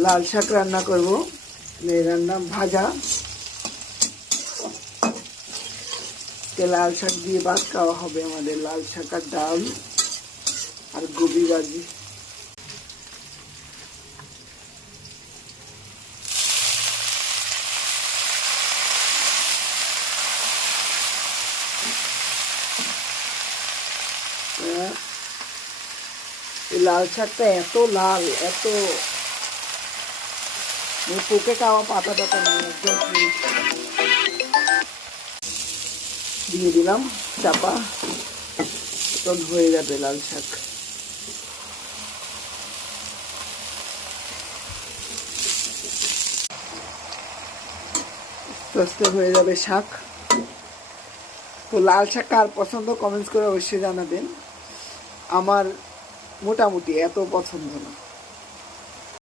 লাল শাক রান্না করব। রান্না ভাজা, লাল শাক দিয়ে ভাত খাওয়া হবে আমাদের। লাল শাক আর ডাল আর গোবি ভাজি। এই লাল শাকটা এত লাল, এত পোকে খাওয়া পাতা টাতা নেই, একদম দিয়ে দিলাম চাপা। তখন হয়ে যাবে লাল শাক। আস্তে আস্তে হয়ে যাবে শাক। তো লাল শাক কার পছন্দ কমেন্টস করে অবশ্যই জানাবেন। আমার মোটামুটি এত পছন্দ না।